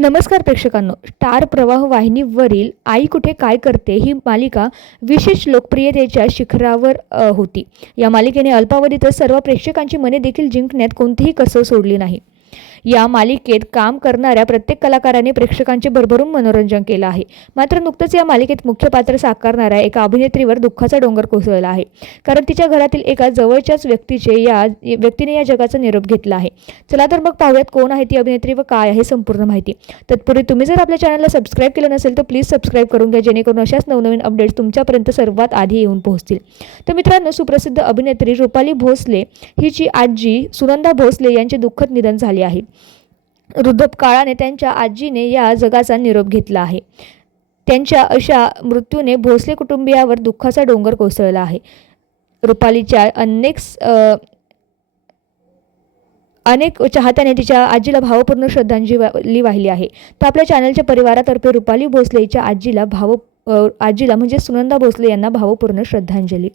नमस्कार प्रेक्षकांनो स्टार प्रवाह वाहिनीवरील आई कुठे काय करते ही मालिका विशेष लोकप्रियतेच्या शिखरावर होती. या मालिकेने अल्पावधीतच सर्व प्रेक्षकांची मने देखील जिंकण्यात कोणतीही कसर सोडली नाही. या मालिकेत काम करणाऱ्या प्रत्येक कलाकाराने प्रेक्षकांचे भरभरून मनोरंजन केलं आहे. मात्र नुकतंच या मालिकेत मुख्य पात्र साकारणाऱ्या एका अभिनेत्रीवर दुःखाचा डोंगर कोसळला आहे. कारण तिच्या घरातील एका जवळच्याच व्यक्तीचे या व्यक्तीने या जगाचा निरोप घेतला आहे. चला तर मग पाहूयात कोण आहे ती अभिनेत्री व काय आहे संपूर्ण माहिती. तत्पूर्वी तुम्ही जर आपल्या चॅनलला सबस्क्राईब केलं नसेल तर प्लीज सबस्क्राईब करून घ्या जेणेकरून अशाच नवनवीन अपडेट्स तुमच्यापर्यंत सर्वात आधी येऊन पोहोचतील. तर मित्रांनो सुप्रसिद्ध अभिनेत्री रुपाली भोसले हिची आजी सुनंदा भोसले यांचे दुःखद निधन झाले आहे. वृद्धकाळाने त्यांच्या आजीने या जगाचा निरोप घेतला आहे. त्यांच्या अशा मृत्यूने भोसले कुटुंबियावर दुःखाचा डोंगर कोसळला आहे. रुपालीच्या अनेक अनेक चाहत्याने तिच्या आजीला भावपूर्ण श्रद्धांजली वाहिली आहे. तर आपल्या चॅनलच्या परिवारातर्फे रुपाली भोसलेच्या आजीला भाव आजीला म्हणजे सुनंदा भोसले यांना भावपूर्ण श्रद्धांजली